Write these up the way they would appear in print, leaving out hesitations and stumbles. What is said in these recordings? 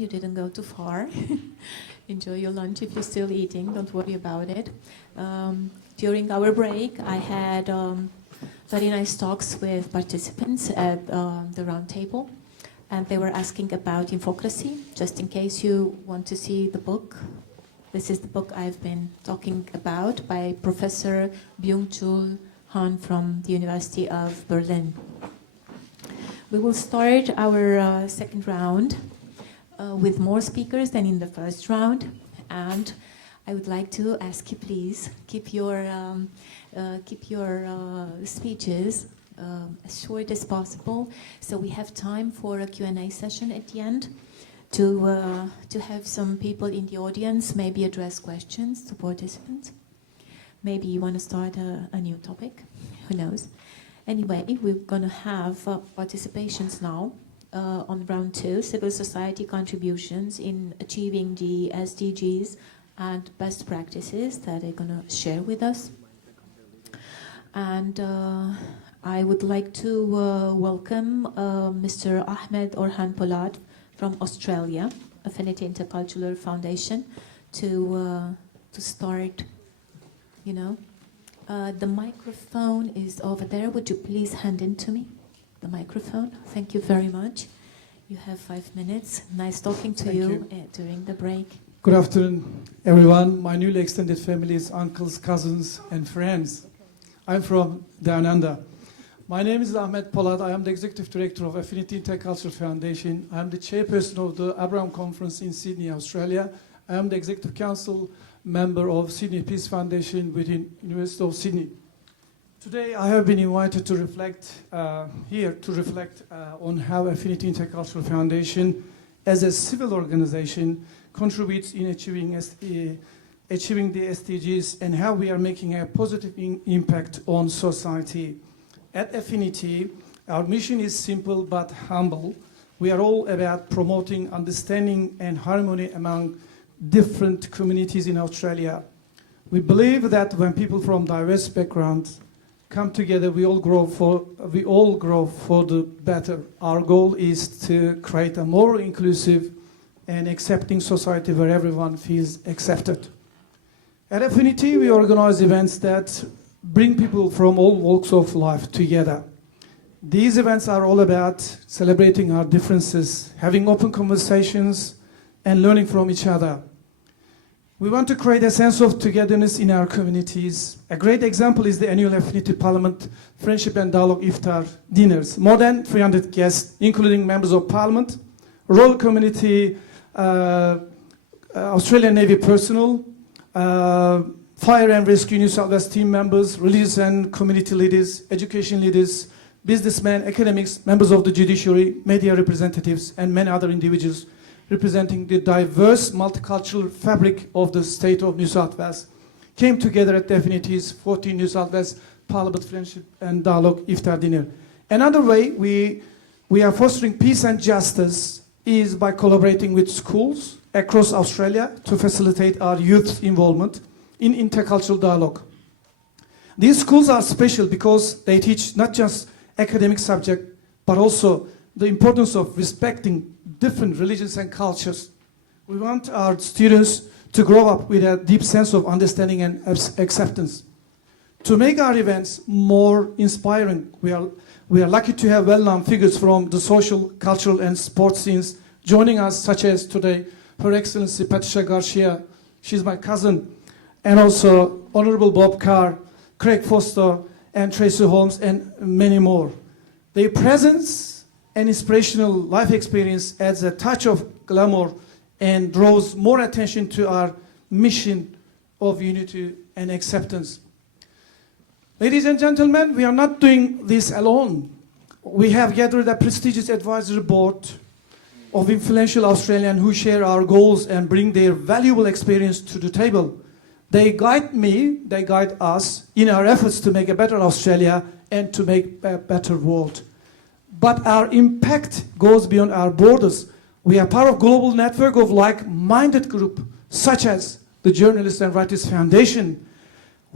You didn't go too far. Enjoy your lunch if you're still eating. Don't worry about it. During our break, I had very nice talks with participants at the Roundtable. And they were asking about infocracy. Just in case you want to see the book, this is the book I've been talking about by Professor Byung-Chul Han from the University of Berlin. We will start our second round with more speakers than in the first round. And I would like to ask you, please, keep your speeches as short as possible, so we have time for a Q&A session at the end to have some people in the audience maybe address questions to participants. Maybe you want to start a new topic, who knows. Anyway, we're going to have participations now on round 2, civil society contributions in achieving the SDGs and best practices that they're going to share with us. And I would like to welcome Mr. Ahmed Orhan Polat from Australia, Affinity Intercultural Foundation, to start, the microphone is over there. Would you please hand in to me the microphone? Thank you very much. You have 5 minutes. Nice talking to you during the break. Good afternoon, everyone. My newly extended families, uncles, cousins, and friends. I'm from Down Under. My name is Ahmed Polat. I am the Executive Director of Affinity Intercultural Foundation. I am the Chairperson of the Abraham Conference in Sydney, Australia. I am the Executive Council member of Sydney Peace Foundation within University of Sydney. Today I have been invited to reflect on how Affinity Intercultural Foundation as a civil organization contributes in achieving the SDGs and how we are making a positive impact on society. At Affinity, our mission is simple but humble. We are all about promoting understanding and harmony among different communities in Australia. We believe that when people from diverse backgrounds come together, we all grow for the better. Our goal is to create a more inclusive and accepting society where everyone feels accepted. At Affinity, we organize events that bring people from all walks of life together. These events are all about celebrating our differences, having open conversations, and learning from each other. We want to create a sense of togetherness in our communities. A great example is the annual Affinity Parliament Friendship and Dialogue Iftar dinners. More than 300 guests, including members of Parliament, Royal Community, Australian Navy personnel, Fire and Rescue New South Wales team members, religious and community leaders, education leaders, businessmen, academics, members of the judiciary, media representatives, and many other individuals representing the diverse multicultural fabric of the state of New South Wales came together at the Affinity's 14 New South Wales Parliament Friendship and Dialogue Iftar Dinner. Another way we are fostering peace and justice is by collaborating with schools across Australia to facilitate our youth's involvement in intercultural dialogue. These schools are special because they teach not just academic subjects, but also the importance of respecting different religions and cultures. We want our students to grow up with a deep sense of understanding and acceptance. To make our events more inspiring, we are lucky to have well-known figures from the social, cultural, and sports scenes joining us, such as today, Her Excellency Patricia Garcia, she's my cousin, and also Honorable Bob Carr, Craig Foster, and Tracy Holmes, and many more. Their presence and inspirational life experience adds a touch of glamour and draws more attention to our mission of unity and acceptance. Ladies and gentlemen, we are not doing this alone. We have gathered a prestigious advisory board of influential Australians who share our goals and bring their valuable experience to the table. They guide us in our efforts to make a better Australia and to make a better world. But our impact goes beyond our borders. We are part of a global network of like-minded groups, such as the Journalists and Writers Foundation,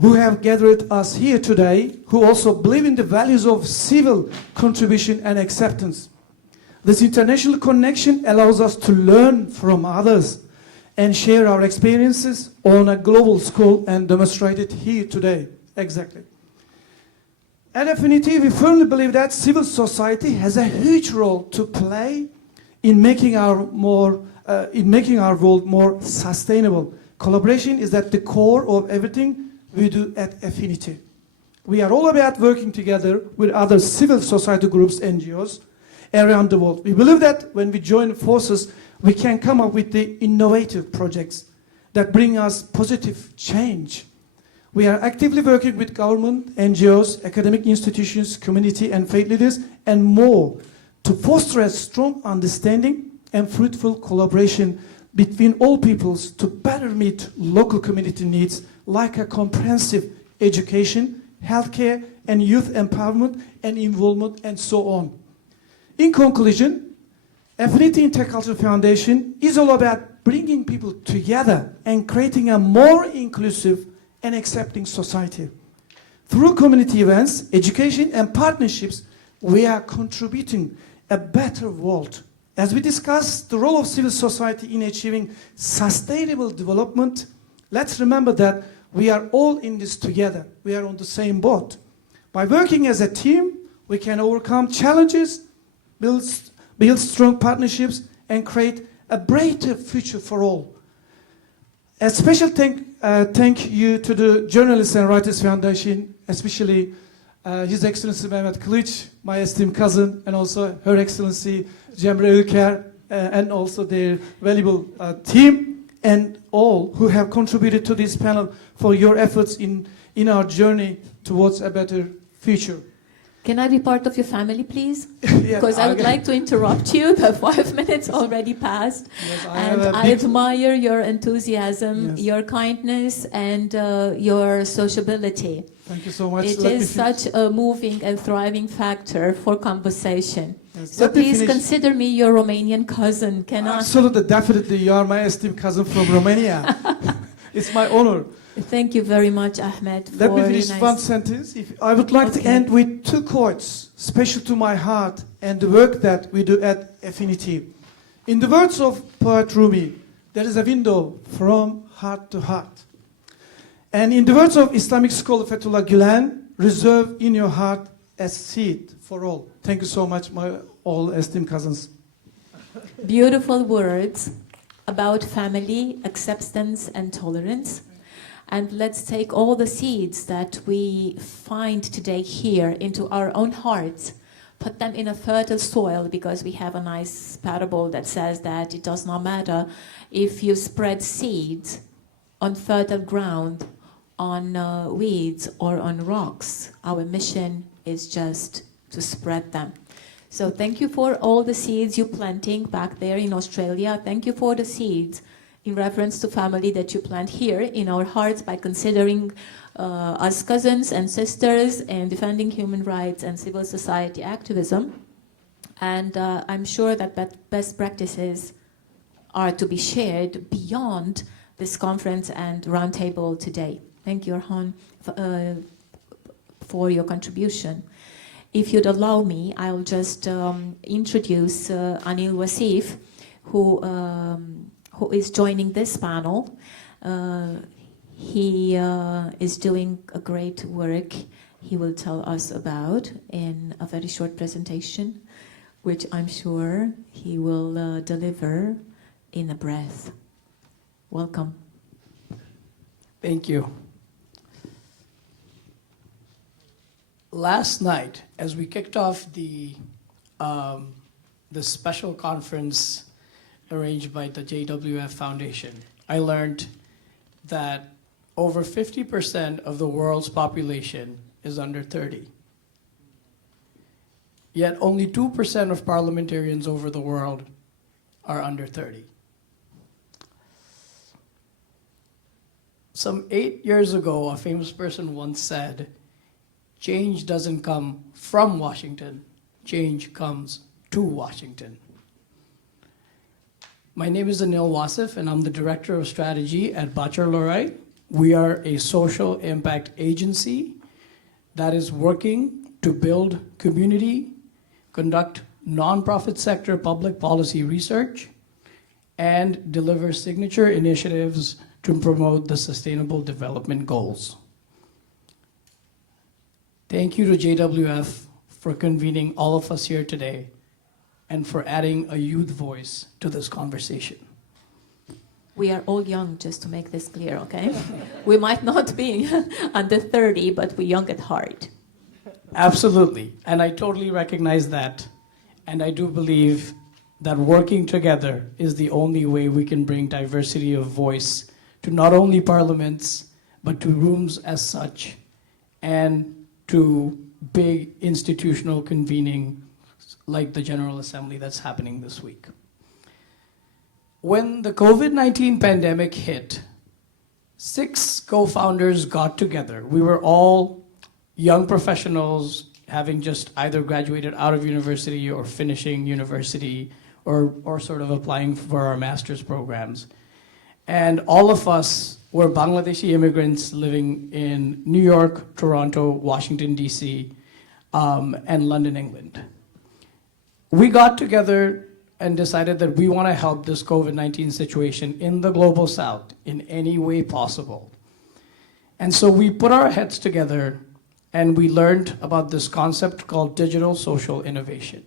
who have gathered us here today, who also believe in the values of civil contribution and acceptance. This international connection allows us to learn from others and share our experiences on a global scale and demonstrate it here today. Exactly. At Affinity, we firmly believe that civil society has a huge role to play in making our world more sustainable. Collaboration is at the core of everything we do at Affinity. We are all about working together with other civil society groups, NGOs, around the world. We believe that when we join forces, we can come up with the innovative projects that bring us positive change. We are actively working with government, NGOs, academic institutions, community and faith leaders, and more to foster a strong understanding and fruitful collaboration between all peoples to better meet local community needs like a comprehensive education, healthcare, and youth empowerment and involvement, and so on. In conclusion, Affinity Intercultural Foundation is all about bringing people together and creating a more inclusive and accepting society. Through community events, education, and partnerships, we are contributing a better world. As we discuss the role of civil society in achieving sustainable development, let's remember that we are all in this together. We are on the same boat. By working as a team, we can overcome challenges, build strong partnerships, and create a brighter future for all. A special thank you to the Journalists and Writers Foundation, especially His Excellency Mehmet Kılıç, my esteemed cousin, and also Her Excellency Cemre Ülker, and also their valuable team, and all who have contributed to this panel for your efforts in our journey towards a better future. Can I be part of your family, please? Yeah, Because I would like to interrupt you. The 5 minutes already passed. Yes, I admire your enthusiasm, Yes. your kindness, and your sociability. Thank you so much. It Let me is such a moving and thriving factor for conversation. Yes, So let me please finish. consider me your Romanian cousin. Can I? Absolutely, definitely, you are my esteemed cousin from Romania. It's my honor. Thank you very much, Ahmed. Let me for finish nice- one sentence. I would like to Okay. end with two quotes, special to my heart and the work that we do at Affinity. In the words of poet Rumi, there is a window from heart to heart. And in the words of Islamic scholar Fethullah Gülen, reserve in your heart a seat for all. Thank you so much, my all esteemed cousins. Beautiful words about family, acceptance, and tolerance. And let's take all the seeds that we find today here into our own hearts, put them in a fertile soil, because we have a nice parable that says that it does not matter if you spread seeds on fertile ground, on weeds, or on rocks. Our mission is just to spread them. So thank you for all the seeds you're planting back there in Australia. Thank you for the seeds in reference to family that you plant here in our hearts by considering us cousins and sisters and defending human rights and civil society activism. And I'm sure that best practices are to be shared beyond this conference and roundtable today. Thank you, Orhan, for your contribution. If you'd allow me, I'll just introduce Anil Wasif, who is joining this panel. He is doing a great work he will tell us about in a very short presentation, which I'm sure he will deliver in a breath. Welcome. Thank you. Last night, as we kicked off the special conference arranged by the JWF Foundation, I learned that over 50% of the world's population is under 30. Yet only 2% of parliamentarians over the world are under 30. Some 8 years ago, a famous person once said, "Change doesn't come from Washington, change comes to Washington." My name is Anil Wasif, and I'm the Director of Strategy at Bachar Lorai. We are a social impact agency that is working to build community, conduct nonprofit sector public policy research, and deliver signature initiatives to promote the Sustainable Development Goals. Thank you to JWF for convening all of us here today and for adding a youth voice to this conversation. We are all young, just to make this clear, okay? We might not be under 30, but we're young at heart. Absolutely, and I totally recognize that. And I do believe that working together is the only way we can bring diversity of voice to not only parliaments, but to rooms as such, and to big institutional convening like the General Assembly that's happening this week. When the COVID-19 pandemic hit, 6 co-founders got together. We were all young professionals having just either graduated out of university or finishing university or sort of applying for our master's programs. And all of us were Bangladeshi immigrants living in New York, Toronto, Washington, DC, and London, England. We got together and decided that we want to help this COVID-19 situation in the global south in any way possible. And so we put our heads together and we learned about this concept called digital social innovation.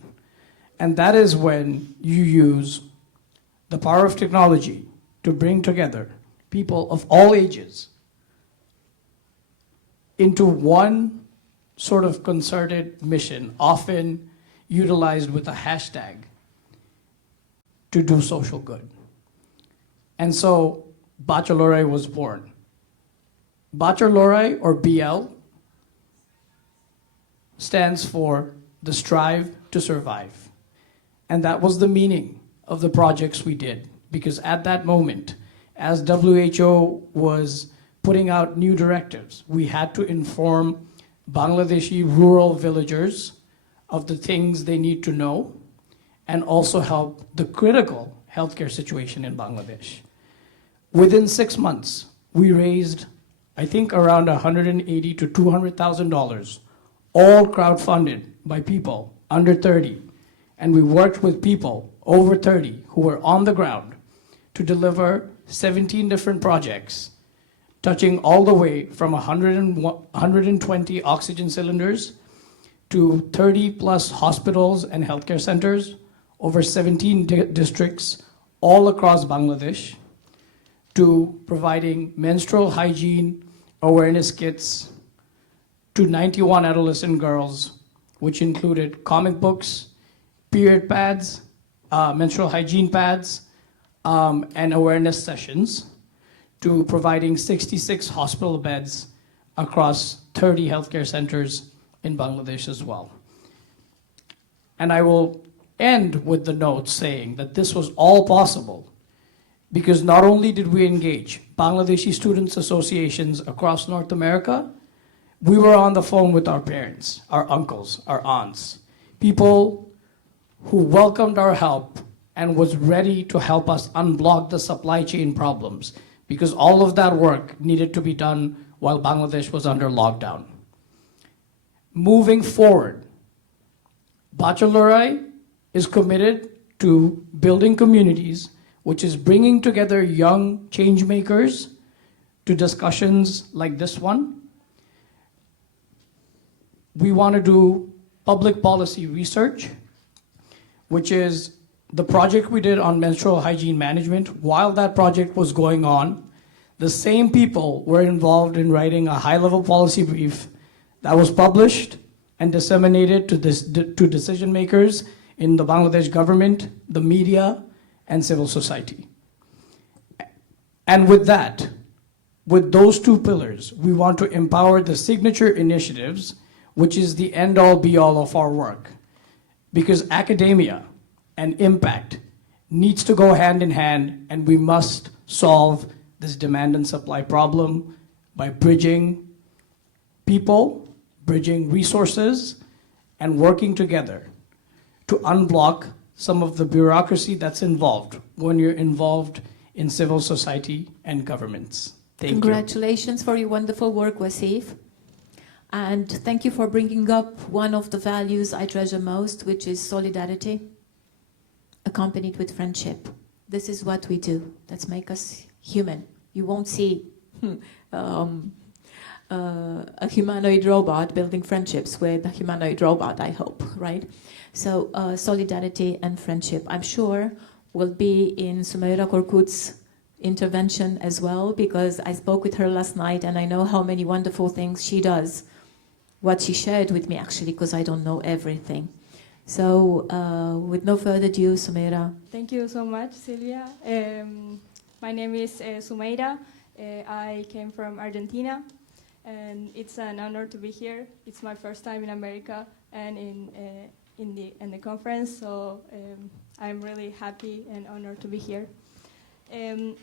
And that is when you use the power of technology to bring together people of all ages into one sort of concerted mission, often utilized with a hashtag to do social good. And so Bachelorette was born. Bachelorette, or BL, stands for the strive to survive. And that was the meaning of the projects we did. Because at that moment, as WHO was putting out new directives, we had to inform Bangladeshi rural villagers of the things they need to know and also help the critical healthcare situation in Bangladesh. Within 6 months, we raised, I think, around $180,000 to $200,000, all crowdfunded by people under 30. And we worked with people over 30 who were on the ground to deliver 17 different projects, touching all the way from 120 oxygen cylinders to 30 plus hospitals and healthcare centers, over 17 districts all across Bangladesh, to providing menstrual hygiene awareness kits to 91 adolescent girls, which included comic books, period pads, menstrual hygiene pads, and awareness sessions, to providing 66 hospital beds across 30 healthcare centers in Bangladesh as well. And I will end with the note saying that this was all possible because not only did we engage Bangladeshi students associations across North America, we were on the phone with our parents, our uncles, our aunts, people who welcomed our help and was ready to help us unblock the supply chain problems, because all of that work needed to be done while Bangladesh was under lockdown. Moving forward, Bachelorette is committed to building communities, which is bringing together young change makers to discussions like this one. We want to do public policy research, which is the project we did on menstrual hygiene management. While that project was going on, the same people were involved in writing a high-level policy brief that was published and disseminated to decision makers in the Bangladesh government, the media, and civil society. And with that, with those two pillars, we want to empower the signature initiatives, which is the end-all be-all of our work. Because academia and impact needs to go hand in hand, and we must solve this demand and supply problem by bridging people, bridging resources, and working together to unblock some of the bureaucracy that's involved when you're involved in civil society and governments. Thank you. Congratulations for your wonderful work, Wasif. And thank you for bringing up one of the values I treasure most, which is solidarity, accompanied with friendship. This is what we do. That's make us human. You won't see a humanoid robot building friendships with a humanoid robot, I hope, right? So solidarity and friendship, I'm sure, will be in Sumaira Korkut's intervention as well, because I spoke with her last night and I know how many wonderful things she does. What she shared with me, actually, because I don't know everything. So with no further ado, Sumaira. Thank you so much, Silvia. My name is Sumaira. I came from Argentina, and it's an honor to be here. It's my first time in America and in the conference, so I'm really happy and honored to be here.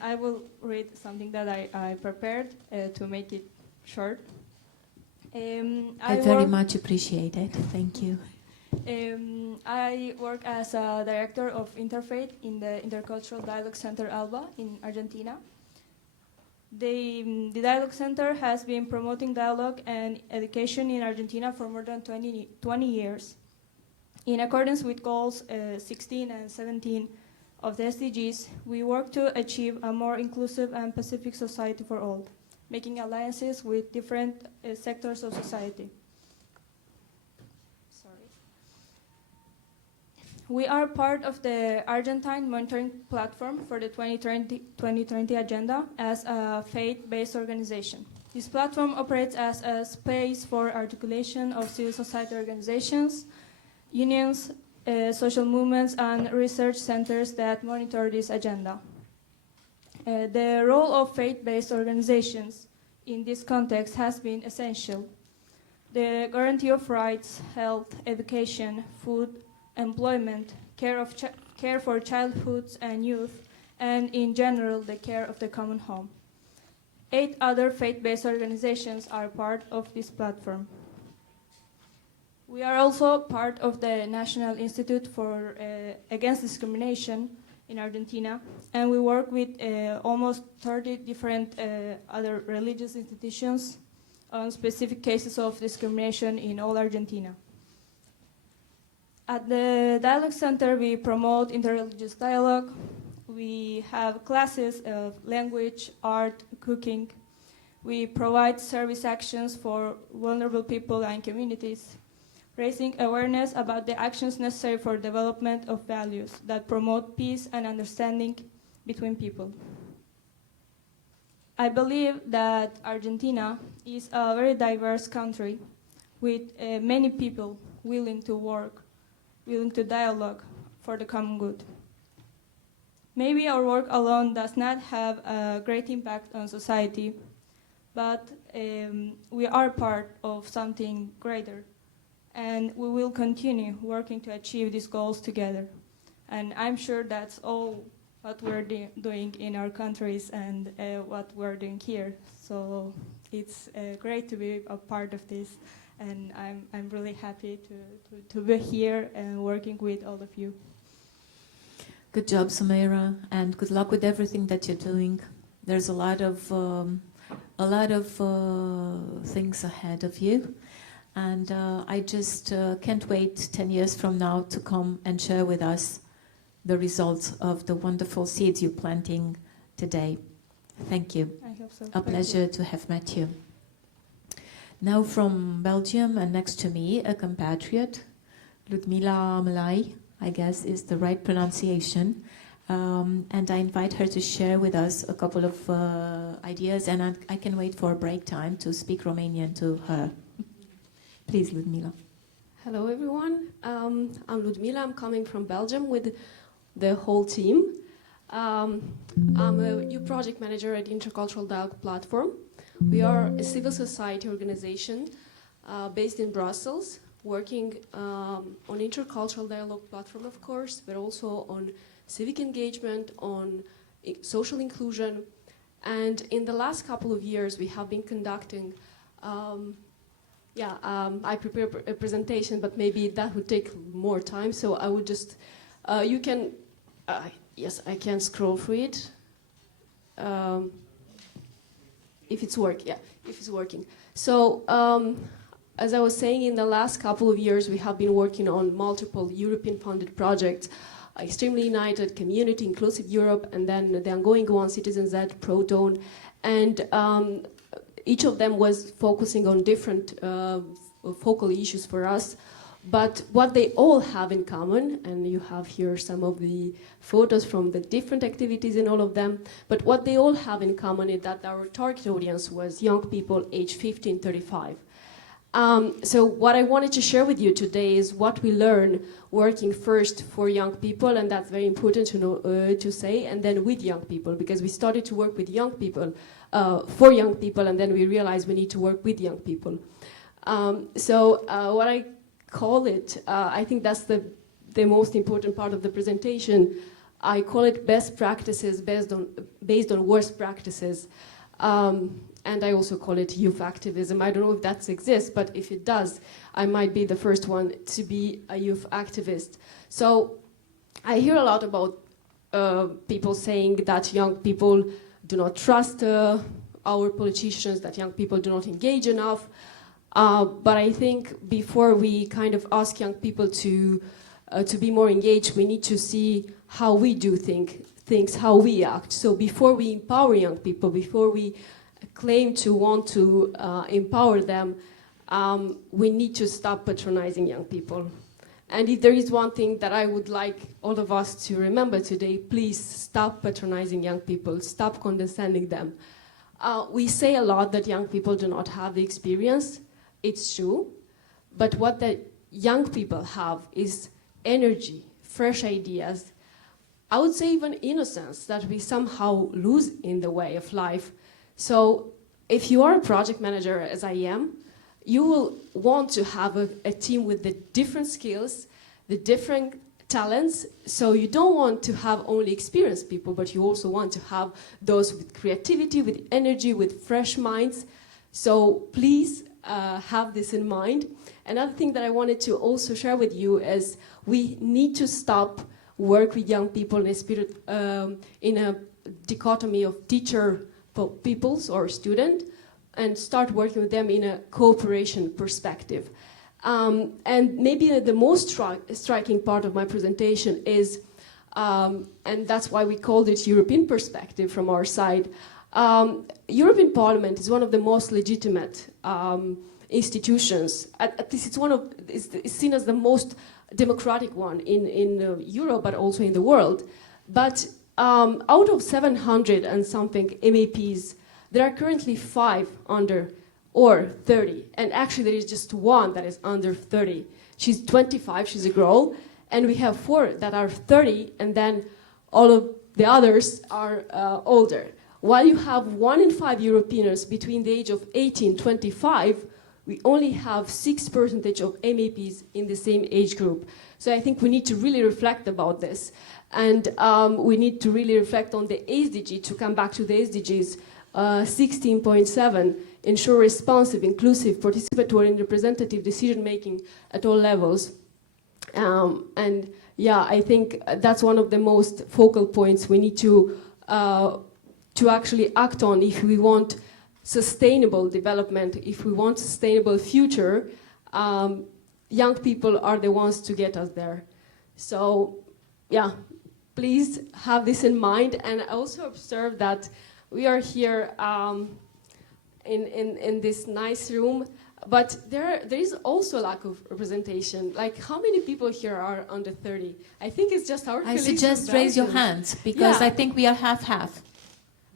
I will read something that I prepared to make it short. I very much appreciate it. Thank you. I work as a director of Interfaith in the Intercultural Dialogue Center ALBA in Argentina. The Dialogue Center has been promoting dialogue and education in Argentina for more than 20 years. In accordance with goals 16 and 17 of the SDGs, we work to achieve a more inclusive and pacific society for all, making alliances with different sectors of society. We are part of the Argentine monitoring platform for the 2030 Agenda as a faith-based organization. This platform operates as a space for articulation of civil society organizations, unions, social movements, and research centers that monitor this agenda. The role of faith-based organizations in this context has been essential. The guarantee of rights, health, education, food, employment, care for childhoods and youth, and in general, the care of the common home. 8 other faith-based organizations are part of this platform. We are also part of the National Institute for Against Discrimination in Argentina, and we work with almost 30 different other religious institutions on specific cases of discrimination in all Argentina. At the Dialogue Center, we promote interreligious dialogue. We have classes of language, art, cooking. We provide service actions for vulnerable people and communities, raising awareness about the actions necessary for development of values that promote peace and understanding between people. I believe that Argentina is a very diverse country with many people willing to work, willing to dialogue for the common good. Maybe our work alone does not have a great impact on society, but we are part of something greater, and we will continue working to achieve these goals together. And I'm sure that's all what we're doing in our countries and what we're doing here. So it's great to be a part of this. And I'm really happy to be here and working with all of you. Good job, Sumaira, and good luck with everything that you're doing. There's a lot of things ahead of you, and I just can't wait 10 years from now to come and share with us the results of the wonderful seeds you're planting today. Thank you. I hope so. A pleasure to have met you. Now from Belgium, and next to me, a compatriot, Ludmila Malai, I guess is the right pronunciation. And I invite her to share with us a couple of ideas, and I can wait for a break time to speak Romanian to her. Please, Ludmila. Hello, everyone. I'm Ludmila. I'm coming from Belgium with the whole team. I'm a new project manager at the Intercultural Dialogue Platform. We are a civil society organization based in Brussels, working on intercultural dialogue platform, of course, but also on civic engagement, on social inclusion. And in the last couple of years, we have been conducting, I prepared a presentation, but maybe that would take more time. So I would just, you can, yes, I can scroll through it. If it's working. So as I was saying, in the last couple of years, we have been working on multiple European-funded projects, Extremely United, Community, Inclusive Europe, and then the ongoing one, Citizen Z, Proton, and each of them was focusing on different focal issues for us. But what they all have in common, and you have here some of the photos from the different activities in all of them, but what they all have in common is that our target audience was young people aged 15-35. So what I wanted to share with you today is what we learn working first for young people, and that's very important to know, to say, and then with young people, because we started to work with young people, for young people, and then we realized we need to work with young people. What I call it, I think that's the most important part of the presentation. I call it best practices based on worst practices. And I also call it youth activism. I don't know if that exists, but if it does, I might be the first one to be a youth activist. So I hear a lot about people saying that young people do not trust our politicians, that young people do not engage enough. But I think before we kind of ask young people to be more engaged, we need to see how we do things, how we act. So before we empower young people, before we claim to want to empower them, we need to stop patronizing young people. And if there is one thing that I would like all of us to remember today, please stop patronizing young people, stop condescending them. We say a lot that young people do not have the experience. It's true, but what the young people have is energy, fresh ideas, I would say even innocence that we somehow lose in the way of life. So if you are a project manager, as I am, you will want to have a team with the different skills, the different talents. So you don't want to have only experienced people, but you also want to have those with creativity, with energy, with fresh minds. So please have this in mind. Another thing that I wanted to also share with you is we need to stop work with young people in a spirit, in a dichotomy of teacher peoples or student, and start working with them in a cooperation perspective. And maybe the most striking part of my presentation is, and that's why we called it European perspective from our side. European Parliament is one of the most legitimate institutions. At least it's seen as the most democratic one in Europe, but also in the world. But out of 700 and something MEPs, there are currently 5 under or 30. And actually there is just one that is under 30. She's 25, she's a girl. And we have 4 that are 30, and then all of the others are older. While you have 1 in 5 Europeans between the age of 18 and 25, we only have 6% of MEPs in the same age group. So I think we need to really reflect about this. And we need to really reflect on the SDG, to come back to the SDGs, 16.7, ensure responsive, inclusive, participatory, and representative decision-making at all levels. And yeah, I think that's one of the most focal points we need to actually act on if we want sustainable development, if we want sustainable future. Young people are the ones to get us there. So yeah, please have this in mind. And I also observe that we are here in this nice room, but there is also a lack of representation. Like, how many people here are under 30? I think it's just our colleagues. I suggest raise your hands, because I think we are half-half.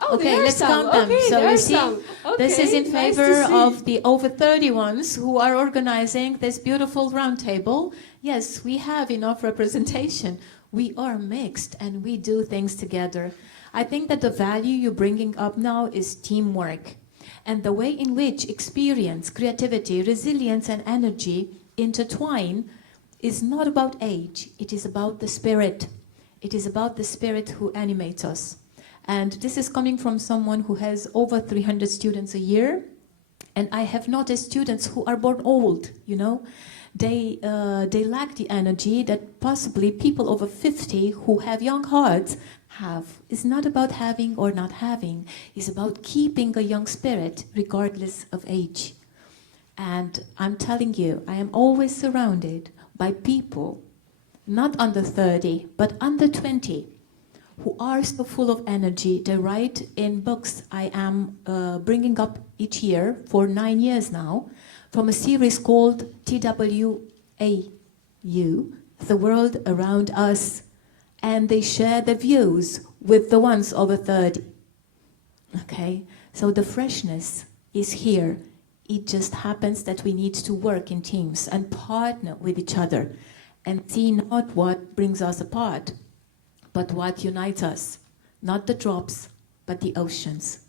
Oh, okay, let's some. count them. Okay, So you see, Okay, this is in nice favor of the over 30 ones who are organizing this beautiful roundtable. Yes, we have enough representation. We are mixed and we do things together. I think that the value you're bringing up now is teamwork. And the way in which experience, creativity, resilience, and energy intertwine is not about age. It is about the spirit. It is about the spirit who animates us. And this is coming from someone who has over 300 students a year. And I have noticed students who are born old, you know. They lack the energy that possibly people over 50 who have young hearts have. It's not about having or not having. It's about keeping a young spirit regardless of age. And I'm telling you, I am always surrounded by people, not under 30, but under 20, who are so full of energy. They write in books I am bringing up each year for 9 years now, from a series called TWAU, The World Around Us. And they share their views with the ones over 30. Okay? So the freshness is here. It just happens that we need to work in teams and partner with each other and see not what brings us apart, but what unites us. Not the drops, but the oceans.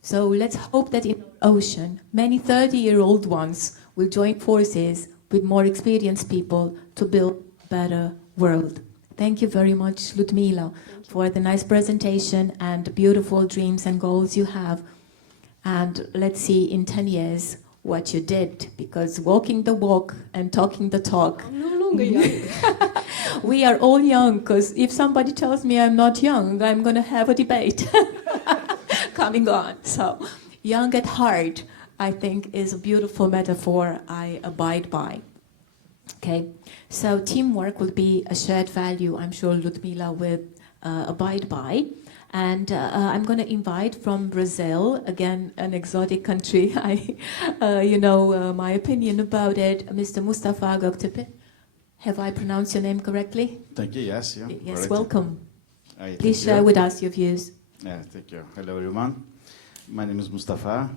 So let's hope that in the ocean, many 30-year-old ones will join forces with more experienced people to build a better world. Thank you very much, Ludmila, for the nice presentation and the beautiful dreams and goals you have. And let's see in 10 years what you did, because walking the walk and talking the talk. I'm no longer young. We are all young, because if somebody tells me I'm not young, I'm going to have a debate coming on. So, young at heart, I think, is a beautiful metaphor I abide by. Okay, so teamwork will be a shared value I'm sure Ludmila will abide by. And I'm going to invite from Brazil, again, an exotic country. My opinion about it, Mr. Mustafa Göktepe. Have I pronounced your name correctly? Thank you, yes. Yeah, Yes, correct. welcome. Thank Please share you. with us your views. Yeah, thank you. Hello, everyone. My name is Mustafa,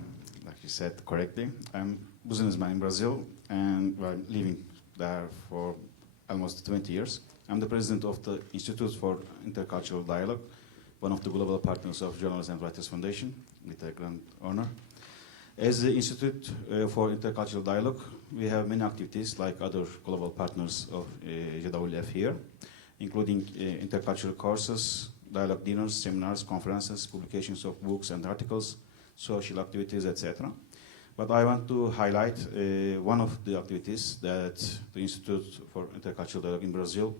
like you said correctly. I'm businessman in Brazil, and I'm living there for almost 20 years. I'm the president of the Institute for Intercultural Dialogue, one of the global partners of Journalists and Writers Foundation, with a grand honor. As the Institute for Intercultural Dialogue, we have many activities like other global partners of GWF here, including intercultural courses, dialogue dinners, seminars, conferences, publications of books and articles, social activities, etc. But I want to highlight one of the activities that the Institute for Intercultural Dialogue in Brazil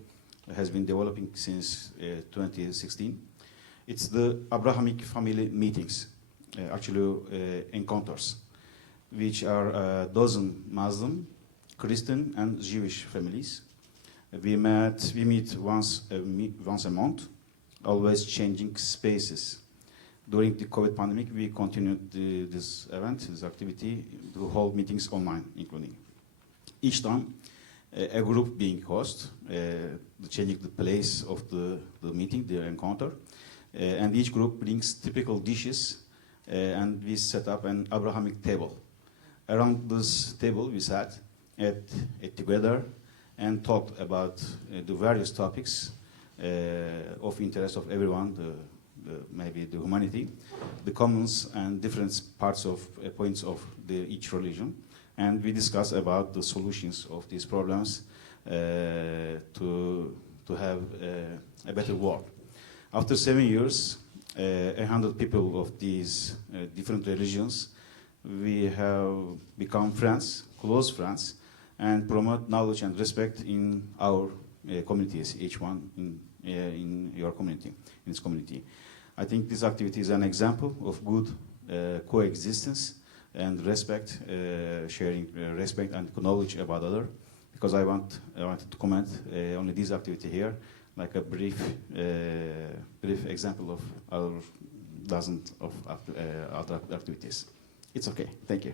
has been developing since 2016. It's the Abrahamic family meetings, encounters, which are a dozen Muslim, Christian, and Jewish families. We meet once a month, always changing spaces. During the COVID pandemic, we continued this activity, to hold meetings online, including. Each time, a group being host, changing the place of the meeting, the encounter, and each group brings typical dishes, and we set up an Abrahamic table. Around this table, we sat, ate together, and talked about the various topics of interest of everyone, maybe the humanity, the commons and different parts of points of each religion, and we discussed about the solutions of these problems to have a better world. After 7 years, 100 people of these different religions, we have become friends, close friends, and promote knowledge and respect in our communities, each one in your community, in this community. I think this activity is an example of good coexistence and respect, sharing respect and knowledge about other. Because I wanted to comment only this activity here, like a brief example of our dozens of other activities. It's okay. Thank you.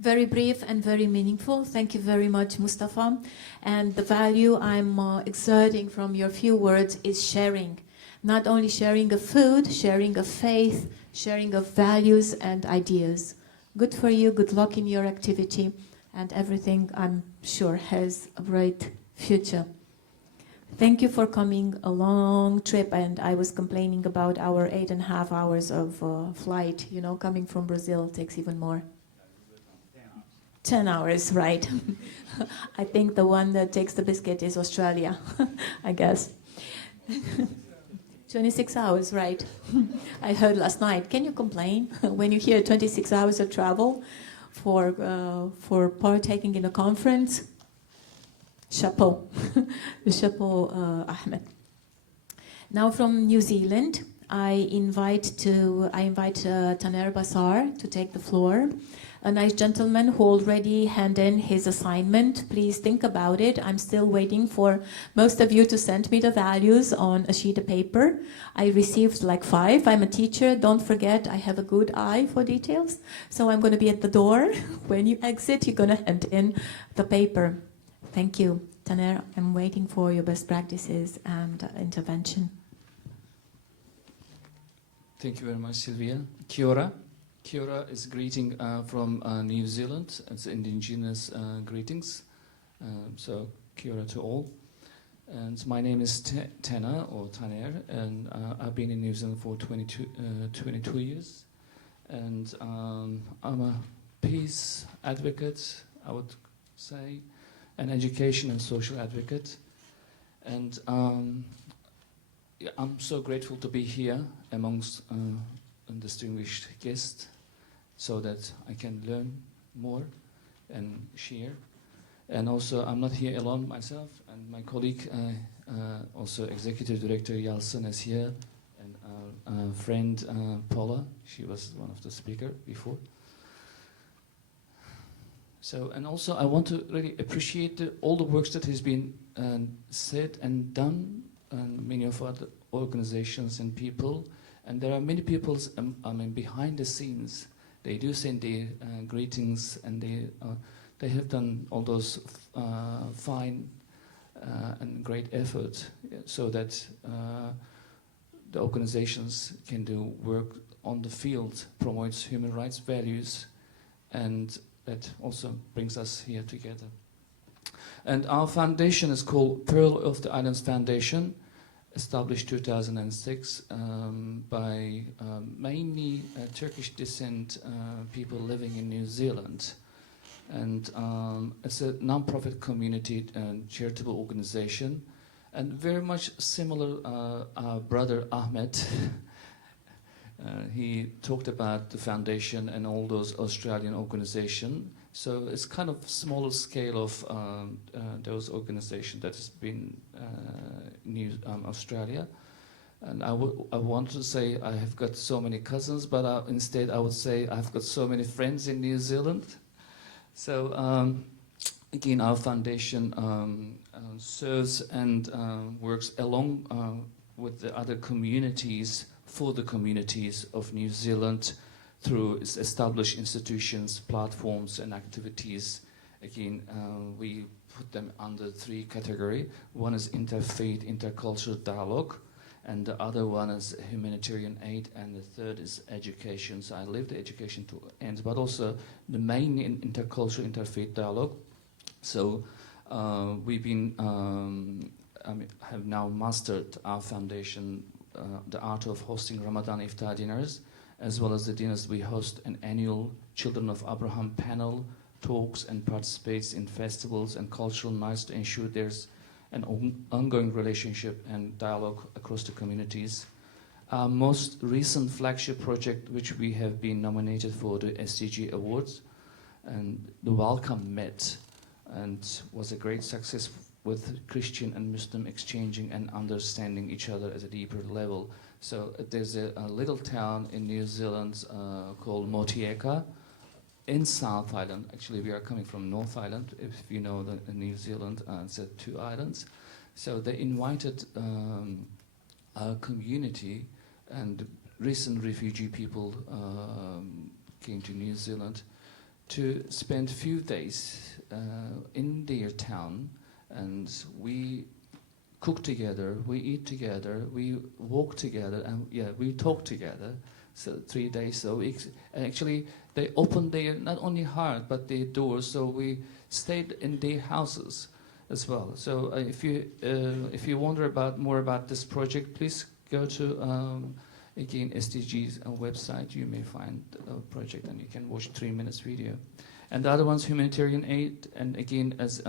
Very brief and very meaningful. Thank you very much, Mustafa. And the value I'm exerting from your few words is sharing. Not only sharing of food, sharing of faith, sharing of values and ideas. Good for you, good luck in your activity, and everything I'm sure has a bright future. Thank you for coming a long trip, and I was complaining about our 8.5 hours of flight. You know, coming from Brazil takes even more. 10 hours, right. I think the one that takes the biscuit is Australia, I guess. 26 hours, right. I heard last night. Can you complain when you hear 26 hours of travel for partaking in a conference? Chapeau. Chapeau, Ahmed. Now from New Zealand, I invite Taner Basar to take the floor. a nice gentleman who already handed in his assignment. Please think about it. I'm still waiting for most of you to send me the values on a sheet of paper. I received like 5. I'm a teacher. Don't forget, I have a good eye for details. So I'm going to be at the door. When you exit, you're going to hand in the paper. Thank you. Taner, I'm waiting for your best practices and intervention. Thank you very much, Sylvia. Kia ora. Kia ora is greeting from New Zealand. It's indigenous greetings. So kia ora to all. And my name is Taner, or Taner, and I've been in New Zealand for 22 years. And I'm a peace advocate, I would say, an education and social advocate. And I'm so grateful to be here amongst distinguished guests so that I can learn more and share. And also, I'm not here alone myself, and my colleague, also Executive Director Yalcin is here, and our friend Paula, she was one of the speakers before. So, and also I want to really appreciate all the works that has been said and done, and many of our organizations and people. And there are many people, behind the scenes. They do send their greetings, and they have done all those fine and great effort so that the organizations can do work on the field, promotes human rights values, and that also brings us here together. And our foundation is called Pearl of the Islands Foundation, established 2006 by mainly Turkish descent people living in New Zealand. And it's a non-profit community and charitable organization, and very much similar our brother Ahmed. He talked about the foundation and all those Australian organizations. So it's kind of smaller scale of those organizations that has been in Australia. And I want to say I have got so many cousins, but instead I would say I've got so many friends in New Zealand. So again, our foundation serves and works along with the other communities, for the communities of New Zealand, through its established institutions, platforms, and activities. Again, we put them under 3 categories. One is interfaith, intercultural dialogue, and the other one is humanitarian aid, and the third is education. So I leave the education to end, but also the main intercultural, interfaith dialogue. So we've been, have now mastered our foundation, the art of hosting Ramadan iftar dinners, as well as the dinners. We host an annual Children of Abraham panel, talks, and participates in festivals and cultural nights to ensure there's an ongoing relationship and dialogue across the communities. Our most recent flagship project, which we have been nominated for the SDG Awards, and the Welcome Met, and was a great success with Christian and Muslim exchanging and understanding each other at a deeper level. So there's a little town in New Zealand called Motieka in South Island. Actually, we are coming from North Island, if you know the New Zealand, it's 2 islands. So they invited our community, and recent refugee people came to New Zealand to spend a few days in their town, and we cook together, we eat together, we walk together, and we talk together. So 3 days a week. And actually, they opened their not only heart but their doors. So we stayed in their houses as well. So if you wonder more about this project, please go to again SDGs website. You may find a project, and you can watch 3 minutes video. And the other one's humanitarian aid. And again, as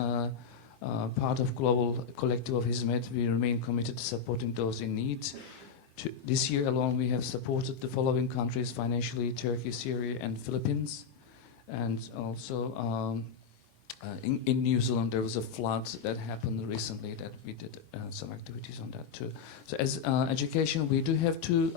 part of Global Collective of Hizmet, we remain committed to supporting those in need. This year alone, we have supported the following countries financially: Turkey, Syria, and Philippines. And also in New Zealand, there was a flood that happened recently that we did some activities on that too. So as education, we do have 2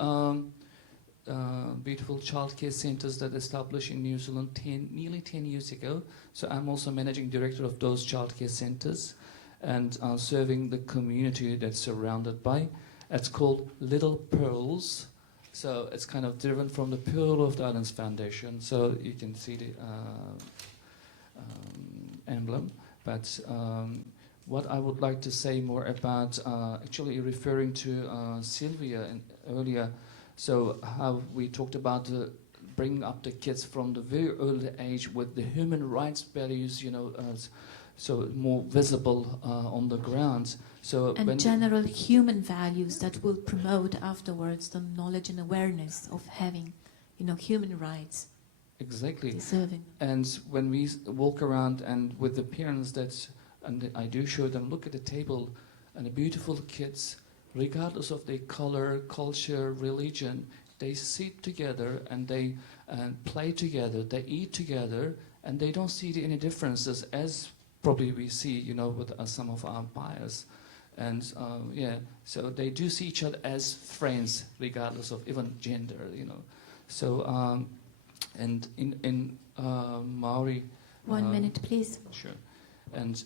beautiful childcare centers that established in New Zealand nearly 10 years ago. So I'm also managing director of those childcare centers and serving the community that's surrounded by. It's called Little Pearls. So it's kind of driven from the Pearl of the Islands Foundation. So you can see the emblem. But what I would like to say more about, actually referring to Sylvia earlier, so how we talked about bringing up the kids from the very early age with the human rights values, you know, so more visible on the ground. So and general human values that will promote afterwards the knowledge and awareness of having, you know, human rights. Exactly. Deserving. And when we walk around and with the parents, and I do show them, look at the table, and the beautiful kids, regardless of their color, culture, religion, they sit together and they play together, they eat together, and they don't see any differences as probably we see, you know, with some of our bias. And yeah, so they do see each other as friends, regardless of even gender, you know. So, and in Maori... 1 minute, please. Sure. And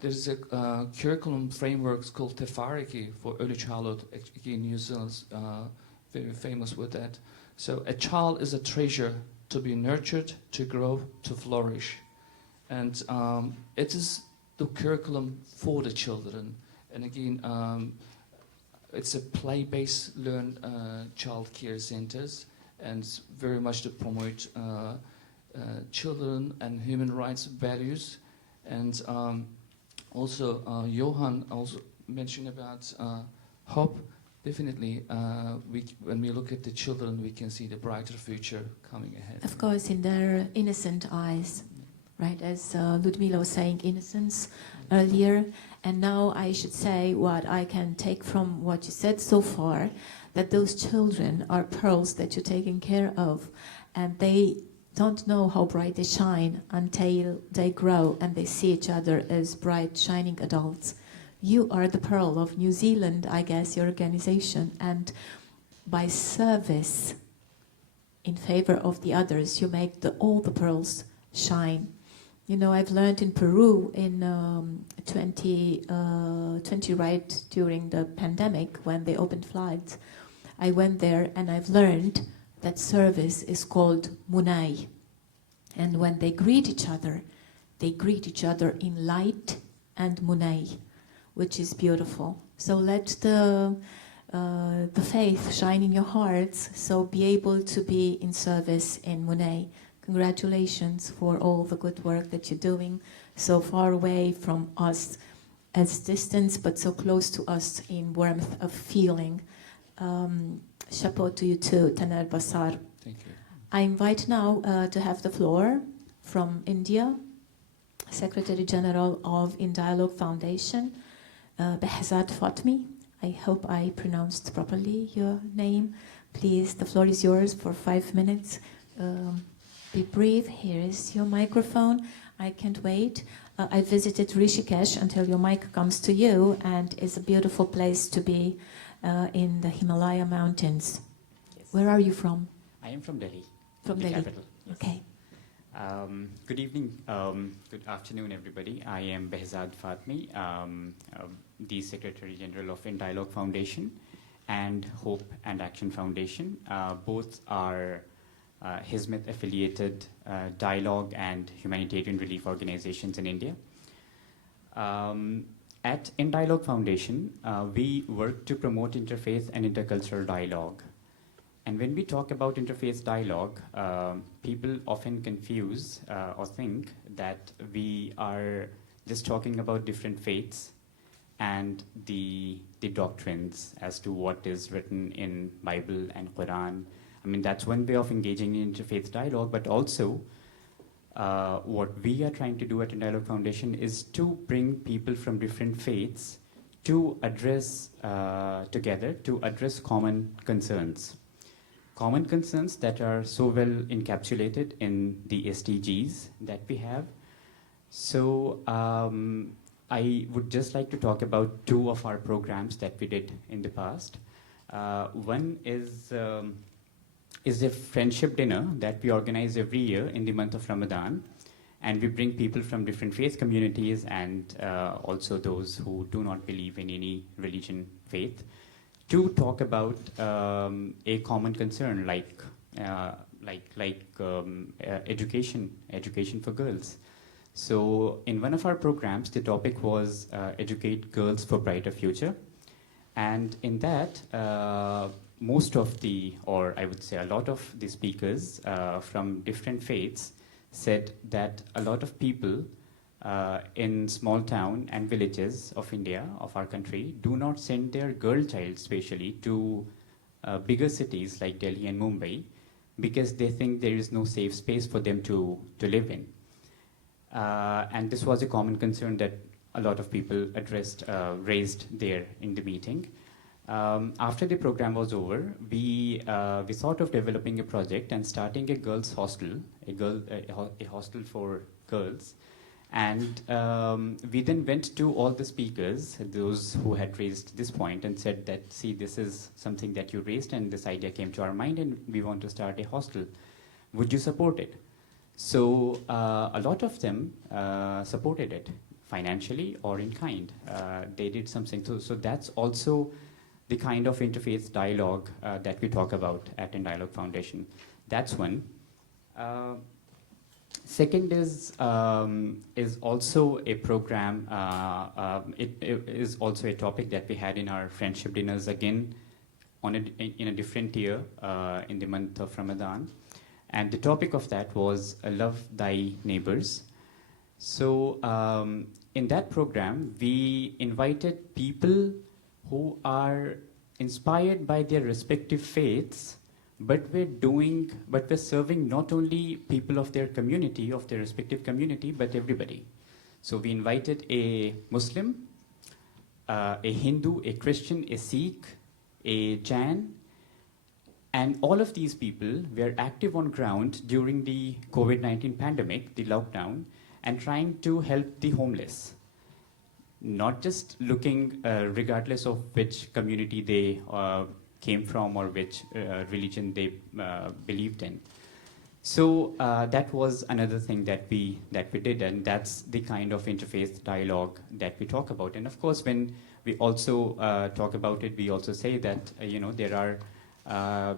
there's a curriculum framework called Te Whāriki for early childhood. Actually, New Zealand's very famous with that. So a child is a treasure to be nurtured, to grow, to flourish. And it is the curriculum for the children. And again, it's a play-based child care centers, and very much to promote children and human rights values. And also Johan also mentioned about hope. Definitely, when we look at the children, we can see the brighter future coming ahead. Of course, in their innocent eyes, right? As Ludmila was saying, innocence earlier. And now I should say what I can take from what you said so far, that those children are pearls that you're taking care of, and they don't know how bright they shine until they grow and they see each other as bright, shining adults. You are the pearl of New Zealand, I guess, your organization, and by service in favor of the others, you make all the pearls shine. You know, I've learned in Peru in 2020, right during the pandemic, when they opened flights, I went there and I've learned that service is called munai. And when they greet each other in light and munai, which is beautiful. So let the faith shine in your hearts, so be able to be in service in munai. Congratulations for all the good work that you're doing, so far away from us as distance, but so close to us in warmth of feeling. Chapeau to you too, Taner Basar. Thank you. I invite now to have the floor from India, Secretary-General of In Dialogue Foundation, Behzad Fatmi. I hope I pronounced properly your name. Please, the floor is yours for 5 minutes. Be brief. Here is your microphone. I can't wait. I visited Rishikesh until your mic comes to you, and it's a beautiful place to be in the Himalaya mountains. Yes. Where are you from? I am from Delhi. From the Delhi. Capital. Yes. Okay. Good evening, good afternoon, everybody. I am Behzad Fatmi, the Secretary-General of In Dialogue Foundation and Hope and Action Foundation. Both are Hizmet-affiliated dialogue and humanitarian relief organizations in India. At In Dialogue Foundation, we work to promote interfaith and intercultural dialogue. And when we talk about interfaith dialogue, people often confuse or think that we are just talking about different faiths and the doctrines as to what is written in Bible and Quran. I mean, that's one way of engaging in interfaith dialogue, but also what we are trying to do at In Dialogue Foundation is to bring people from different faiths to address together, to address common concerns. Common concerns that are so well encapsulated in the SDGs that we have. So I would just like to talk about two of our programs that we did in the past. One is a friendship dinner that we organize every year in the month of Ramadan. And we bring people from different faith communities and also those who do not believe in any religion, faith, to talk about a common concern like education for girls. So in one of our programs, the topic was educate girls for brighter future. And in that, most of the, or I would say a lot of the speakers from different faiths said that a lot of people in small town and villages of India, of our country, do not send their girl child especially to bigger cities like Delhi and Mumbai because they think there is no safe space for them to live in. And this was a common concern that a lot of people raised there in the meeting. After the program was over, we thought of developing a project and starting a girls' hostel, a hostel for girls. And we then went to all the speakers, those who had raised this point, and said that, see, this is something that you raised, and this idea came to our mind, and we want to start a hostel. Would you support it? So a lot of them supported it, financially or in kind. They did something. So that's also the kind of interfaith dialogue that we talk about at In Dialogue Foundation. That's one. Second is also a program. It is also a topic that we had in our friendship dinners again in a different year in the month of Ramadan. And the topic of that was love thy neighbors. So in that program, we invited people who are inspired by their respective faiths, but we're serving not only people of their community, of their respective community, but everybody. So we invited a Muslim, a Hindu, a Christian, a Sikh, a Jain, and all of these people were active on ground during the COVID-19 pandemic, the lockdown, and trying to help the homeless. Not just looking regardless of which community they came from or which religion they believed in. So that was another thing that we did, and that's the kind of interfaith dialogue that we talk about. And of course, when we also talk about it, we also say that there are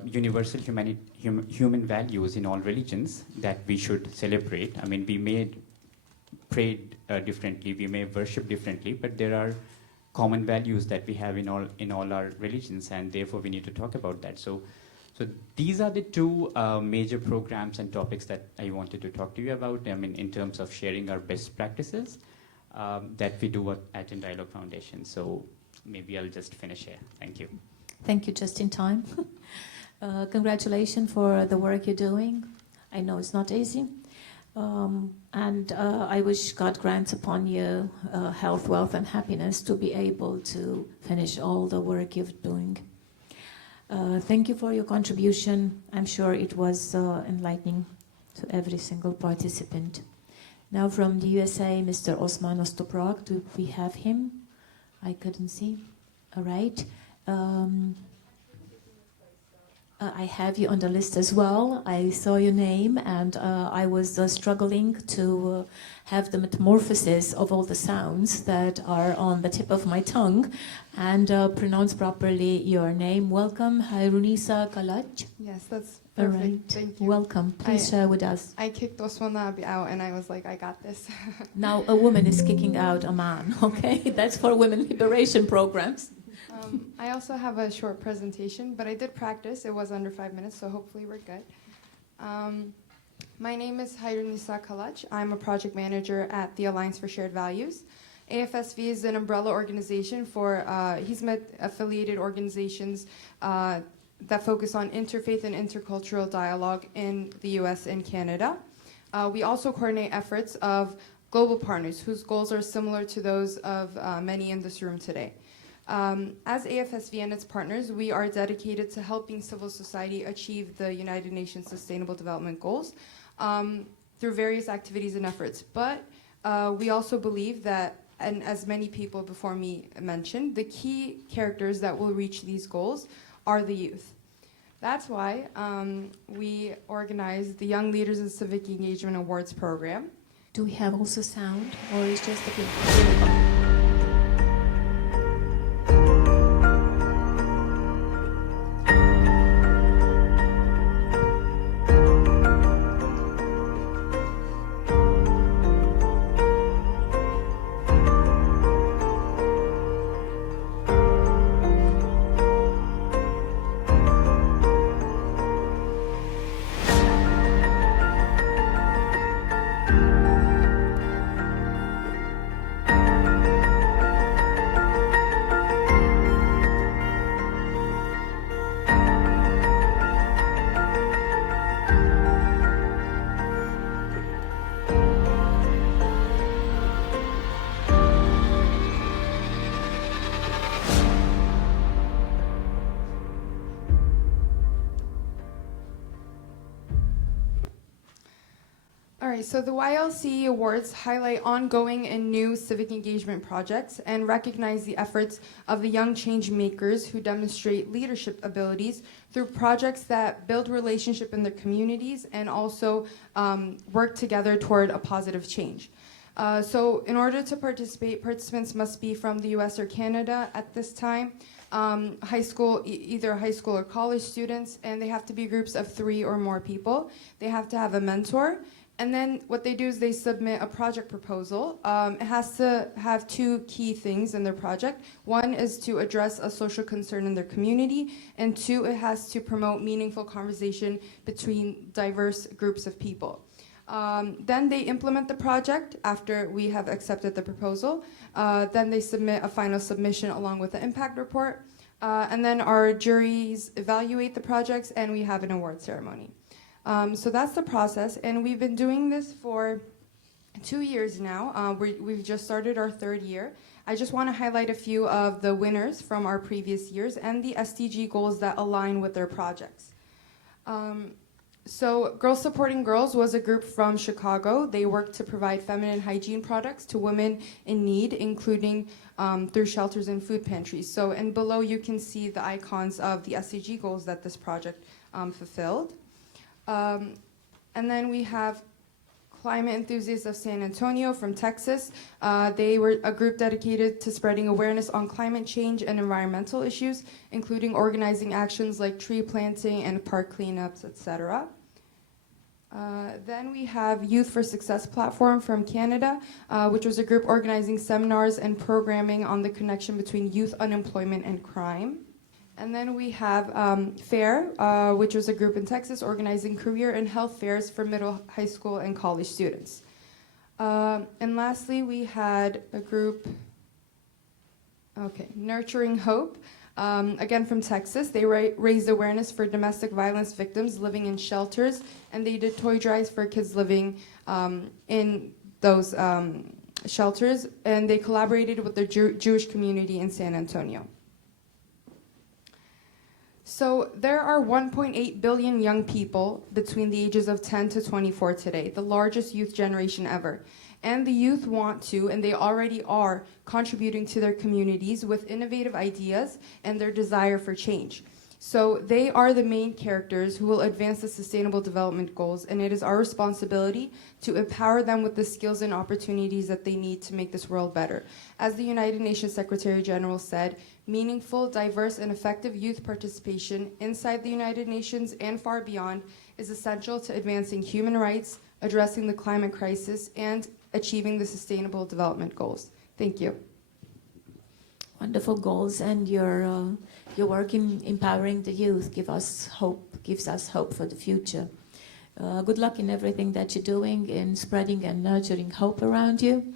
universal human values in all religions that we should celebrate. I mean, we may pray differently, we may worship differently, but there are common values that we have in all our religions, and therefore we need to talk about that. So these are the two major programs and topics that I wanted to talk to you about. I mean, in terms of sharing our best practices that we do at In Dialogue Foundation. So maybe I'll just finish here. Thank you. Thank you, just in time. Congratulations for the work you're doing. I know it's not easy. And I wish God grants upon you health, wealth, and happiness to be able to finish all the work you're doing. Thank you for your contribution. I'm sure it was enlightening to every single participant. Now from the USA, Mr. Osman Ostoprog, do we have him? I couldn't see. All right. I have you on the list as well. I saw your name, and I was struggling to have the metamorphosis of all the sounds that are on the tip of my tongue and pronounce properly your name. Welcome, Hayrunisa Kalach. Yes, that's All perfect. right. Thank you. Welcome. Please share with us. I kicked Osman Abi out, and I was like, I got this. Now a woman is kicking out a man, okay? That's for women liberation programs. I also have a short presentation, but I did practice. It was under 5 minutes, so hopefully we're good. My name is Hayrunisa Kalach. I'm a project manager at the Alliance for Shared Values. AFSV is an umbrella organization for Hizmet-affiliated organizations that focus on interfaith and intercultural dialogue in the US and Canada. We also coordinate efforts of global partners whose goals are similar to those of many in this room today. As AFSV and its partners, we are dedicated to helping civil society achieve the United Nations Sustainable Development Goals through various activities and efforts. But we also believe that, and as many people before me mentioned, the key characters that will reach these goals are the youth. That's why we organized the Young Leaders in Civic Engagement Awards program. Do we have also sound, or is just the video? All right, so the YLC Awards highlight ongoing and new civic engagement projects and recognize the efforts of the young change makers who demonstrate leadership abilities through projects that build relationship in their communities and also work together toward a positive change. So in order to participate, participants must be from the US or Canada at this time, high school, either high school or college students, and they have to be groups of 3 or more people. They have to have a mentor. And then what they do is they submit a project proposal. It has to have 2 key things in their project. 1 is to address a social concern in their community, and 2, it has to promote meaningful conversation between diverse groups of people. Then they implement the project after we have accepted the proposal. Then they submit a final submission along with the impact report. And then our juries evaluate the projects, and we have an award ceremony. So that's the process, and we've been doing this for 2 years now. We've just started our 3rd year. I just want to highlight a few of the winners from our previous years and the SDG goals that align with their projects. So Girls Supporting Girls was a group from Chicago. They work to provide feminine hygiene products to women in need, including through shelters and food pantries. So, and below you can see the icons of the SDG goals that this project fulfilled. And then we have Climate Enthusiasts of San Antonio from Texas. They were a group dedicated to spreading awareness on climate change and environmental issues, including organizing actions like tree planting and park cleanups, etc. Then we have Youth for Success platform from Canada, which was a group organizing seminars and programming on the connection between youth unemployment and crime. And then we have FAIR, which was a group in Texas organizing career and health fairs for middle, high school, and college students. And lastly, we had a group, Nurturing Hope, again from Texas. They raised awareness for domestic violence victims living in shelters, and they did toy drives for kids living in those shelters, and they collaborated with the Jewish community in San Antonio. So there are 1.8 billion young people between the ages of 10 to 24 today, the largest youth generation ever. And the youth want to, and they already are, contributing to their communities with innovative ideas and their desire for change. So they are the main characters who will advance the Sustainable Development Goals, and it is our responsibility to empower them with the skills and opportunities that they need to make this world better. As the United Nations Secretary-General said, meaningful, diverse, and effective youth participation inside the United Nations and far beyond is essential to advancing human rights, addressing the climate crisis, and achieving the Sustainable Development Goals. Thank you. Wonderful goals, and your work in empowering the youth gives us hope for the future. Good luck in everything that you're doing in spreading and nurturing hope around you.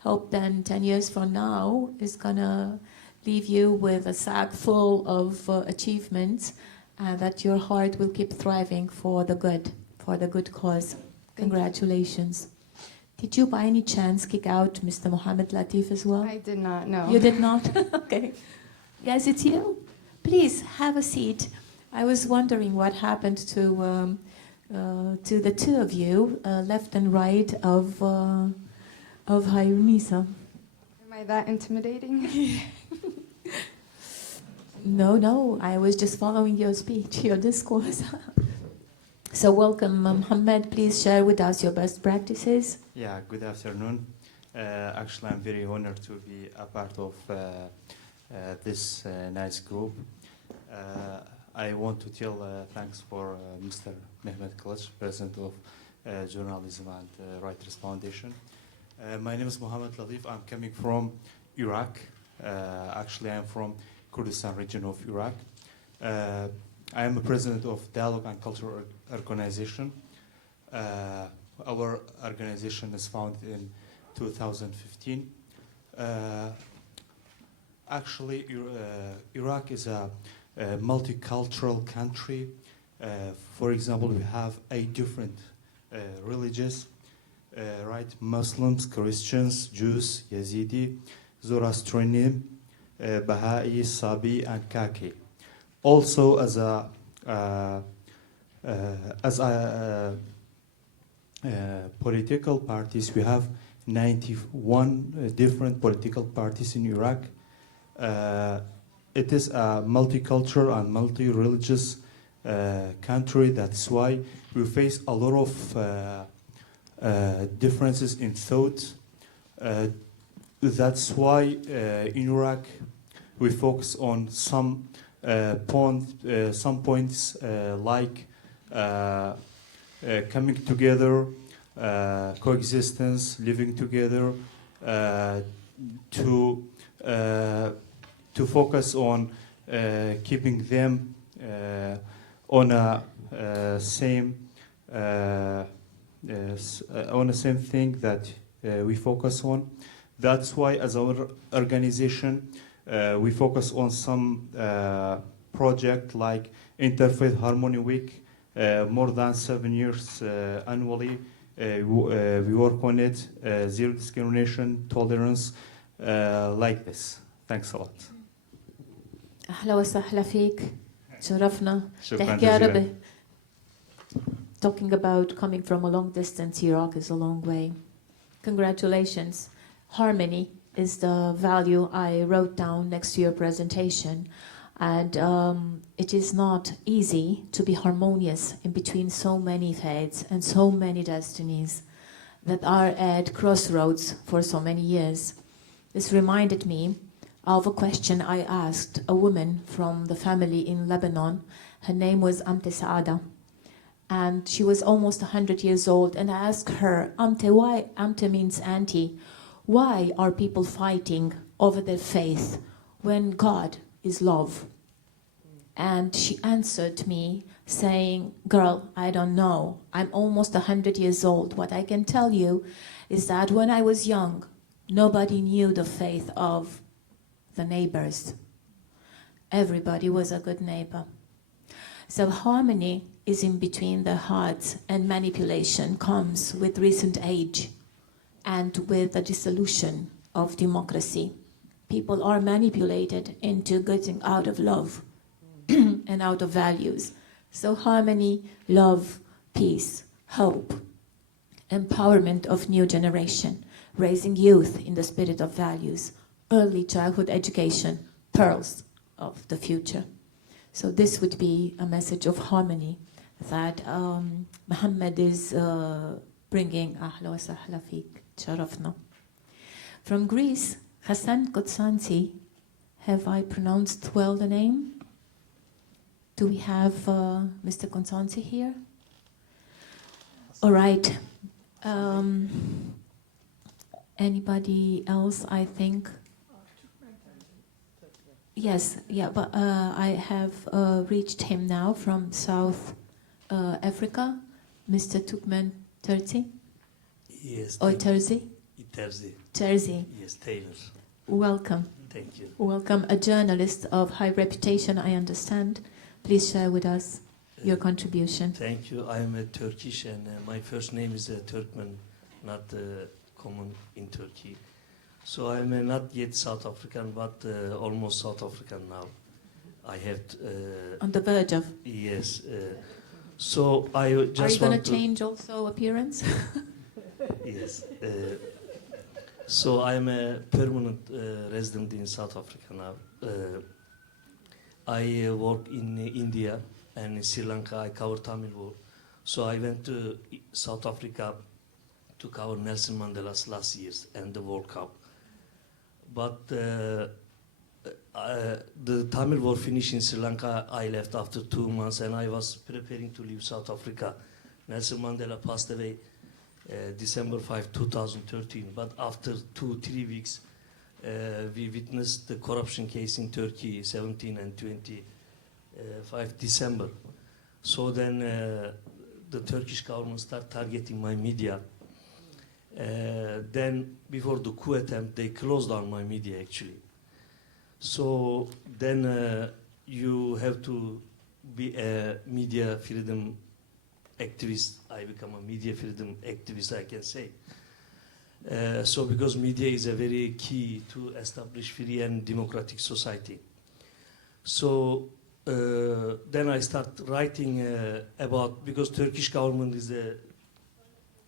Hope then 10 years from now is gonna leave you with a sack full of achievements, and that your heart will keep thriving for the good cause. Congratulations. Did you by any chance kick out Mr. Mohammed Latif as well? I did not, no. You did not? Okay. Yes, it's you. Please have a seat. I was wondering what happened to the 2 of you, left and right of Hayunisa. Am I that intimidating? No, I was just following your speech, your discourse. So welcome, Mohammed. Please share with us your best practices. Yeah, good afternoon. Actually, I'm very honored to be a part of this nice group. I want to tell thanks for Mr. Mehmet Kılıç, President of Journalism and Writers Foundation. My name is Mohammed Latif. I'm coming from Iraq. Actually, I'm from Kurdistan region of Iraq. I am a president of Dialogue and Cultural Organization. Our organization is founded in 2015. Actually, Iraq is a multicultural country. For example, we have 8 different religions, right? Muslims, Christians, Jews, Yazidi, Zoroastrianism, Baha'i, Sabi, and Kaki. Also, as a political parties, we have 91 different political parties in Iraq. It is a multicultural and multi-religious country. That's why we face a lot of differences in thought. That's why in Iraq we focus on some points like coming together, coexistence, living together, to focus on keeping them on a same thing that we focus on. That's why, as our organization, we focus on some project like Interfaith Harmony Week. More than 7 years annually, we work on it. Zero discrimination, tolerance, like this. Thanks a lot. أهلا وسهلا فيك. شرفنا. شكراً تحكي جزيلاً. عربي. Talking about coming from a long distance, Iraq is a long way. Congratulations. Harmony is the value I wrote down next to your presentation. And it is not easy to be harmonious in between so many faiths and so many destinies that are at crossroads for so many years. This reminded me of a question I asked a woman from the family in Lebanon. Her name was Amte Saada. And she was almost 100 years old. And I asked her, Amte, why? Amte means auntie. Why are people fighting over their faith when God is love? And she answered me saying, girl, I don't know. I'm almost 100 years old. What I can tell you is that when I was young, nobody knew the faith of the neighbors. Everybody was a good neighbor. So harmony is in between the hearts, and manipulation comes with recent age and with the dissolution of democracy. People are manipulated into getting out of love and out of values. So harmony, love, peace, hope, empowerment of new generation, raising youth in the spirit of values, early childhood education, pearls of the future. So this would be a message of harmony that Mohammed is bringing. Ahla wa sahla fik, sharafna. From Greece, Hasan Kotsanti. Have I pronounced well the name? Do we have Mr. Konstanzi here? All right. Anybody else, I think? Yes, yeah, but I have reached him now from South Africa, Mr. Tukman Terzi. Yes. Or Terzi? Terzi. Terzi. Yes, Taylor. Welcome. Thank you. Welcome, a journalist of high reputation, I understand. Please share with us your contribution. Thank you. I am a Turkish, and my first name is Turkmen, not common in Turkey. So I am not yet South African, but almost South African now. I have... On the verge of? Yes. So I just Are you going want to change also appearance? Yes. So I am a permanent resident in South Africa now. I work in India and in Sri Lanka. I cover Tamil war. So I went to South Africa to cover Nelson Mandela's last years and the World Cup. But the Tamil war finished in Sri Lanka. I left after 2 months and I was preparing to leave South Africa. Nelson Mandela passed away December 5, 2013. But after 2-3 weeks, we witnessed the corruption case in Turkey, 17 and 25 December. So then the Turkish government started targeting my media. Then before the coup attempt, they closed down my media actually. So then you have to be a media freedom activist. I become a media freedom activist, I can say. So because media is a very key to establish free and democratic society. So then I start writing about, because Turkish government is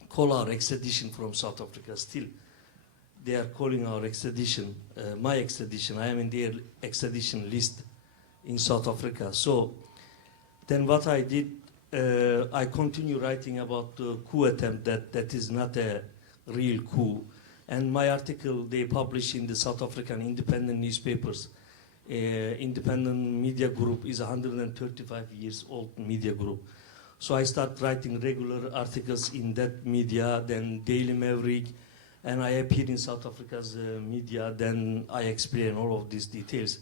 call our extradition from South Africa still. They are calling our extradition, my extradition. I am in their extradition list in South Africa. So then what I did, I continue writing about the coup attempt that is not a real coup. And my article they publish in the South African independent newspapers. Independent media group is 135 years old media group. So I start writing regular articles in that media, then Daily Maverick, and I appear in South Africa's media, then I explain all of these details.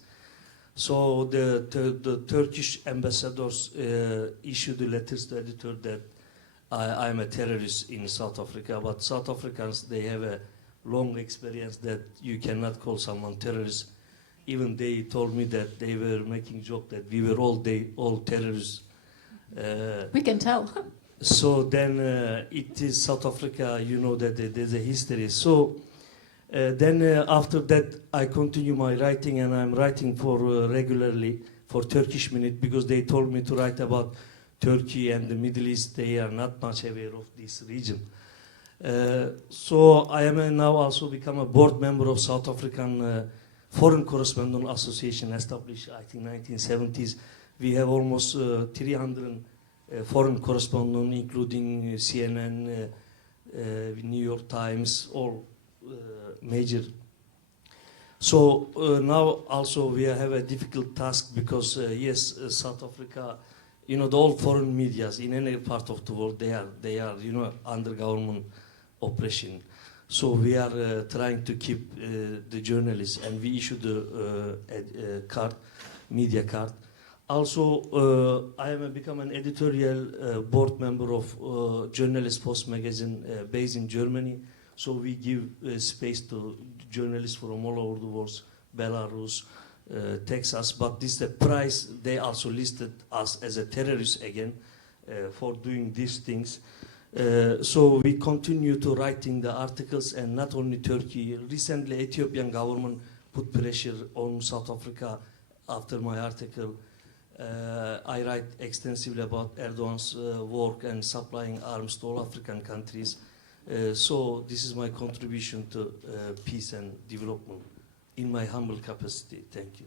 So the Turkish ambassadors issued letters to editor that I am a terrorist in South Africa, but South Africans, they have a long experience that you cannot call someone terrorist. Even they told me that they were making joke that we were all terrorists. We can tell. So then it is South Africa, you know that there's a history. So then after that I continue my writing, and I'm writing for regularly for Turkish Minute, because they told me to write about Turkey and the Middle East. They are not much aware of this region. So I am now also become a board member of South African Foreign Correspondent Association, established I think 1970s. We have almost 300 foreign correspondents, including CNN, New York Times, all major. So now also we have a difficult task, because yes, South Africa, you know, the all foreign medias in any part of the world, they are you know, under government oppression. So we are trying to keep the journalists, and we issued a card, media card. Also, I have become an editorial board member of Journalist Post magazine based in Germany. So we give space to journalists from all over the world, Belarus, Texas. But this is the price. They also listed us as a terrorist again for doing these things. So we continue to writing the articles, and not only Turkey. Recently, Ethiopian government put pressure on South Africa after my article. I write extensively about Erdogan's work and supplying arms to all African countries. So this is my contribution to peace and development in my humble capacity. Thank you.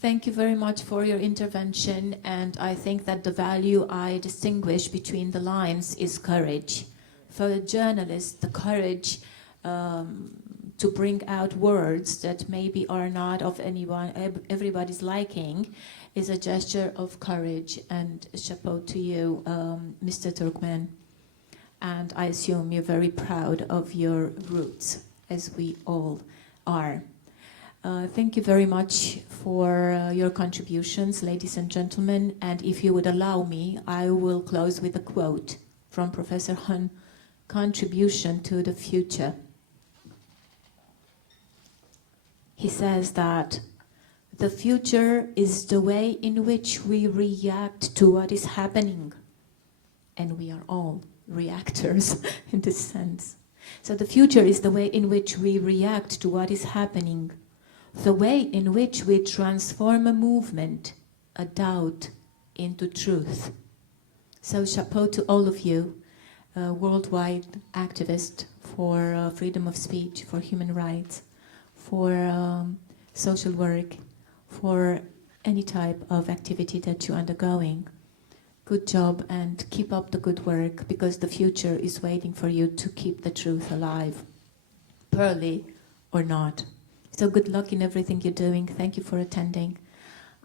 Thank you very much for your intervention, and I think that the value I distinguish between the lines is courage. For a journalist, the courage to bring out words that maybe are not of everybody's liking is a gesture of courage, and chapeau to you, Mr. Turkmen. And I assume you're very proud of your roots, as we all are. Thank you very much for your contributions, ladies and gentlemen. And if you would allow me, I will close with a quote from Professor Han, Contribution to the Future. He says that the future is the way in which we react to what is happening. And we are all reactors in this sense. So the future is the way in which we react to what is happening. The way in which we transform a movement, a doubt, into truth. So chapeau to all of you, worldwide activists for freedom of speech, for human rights, for social work, for any type of activity that you're undergoing. Good job and keep up the good work, because the future is waiting for you to keep the truth alive, pearly or not. So good luck in everything you're doing. Thank you for attending.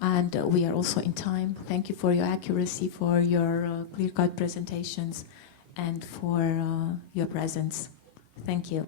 And we are also in time. Thank you for your accuracy, for your clear-cut presentations, and for your presence. Thank you.